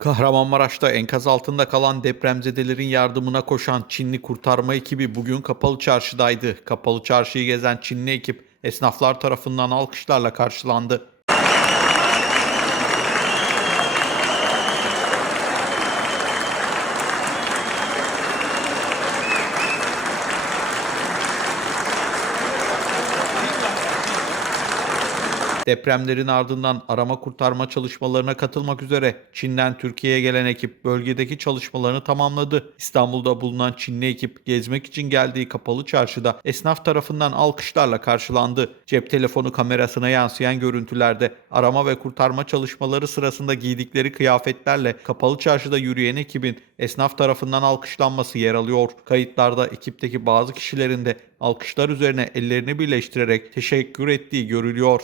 Kahramanmaraş'ta enkaz altında kalan depremzedelerin yardımına koşan Çinli kurtarma ekibi bugün Kapalı Çarşı'daydı. Kapalı Çarşı'yı gezen Çinli ekip esnaflar tarafından alkışlarla karşılandı. Depremlerin ardından arama kurtarma çalışmalarına katılmak üzere Çin'den Türkiye'ye gelen ekip bölgedeki çalışmalarını tamamladı. İstanbul'da bulunan Çinli ekip gezmek için geldiği kapalı çarşıda esnaf tarafından alkışlarla karşılandı. Cep telefonu kamerasına yansıyan görüntülerde arama ve kurtarma çalışmaları sırasında giydikleri kıyafetlerle kapalı çarşıda yürüyen ekibin esnaf tarafından alkışlanması yer alıyor. Kayıtlarda ekipteki bazı kişilerin de alkışlar üzerine ellerini birleştirerek teşekkür ettiği görülüyor.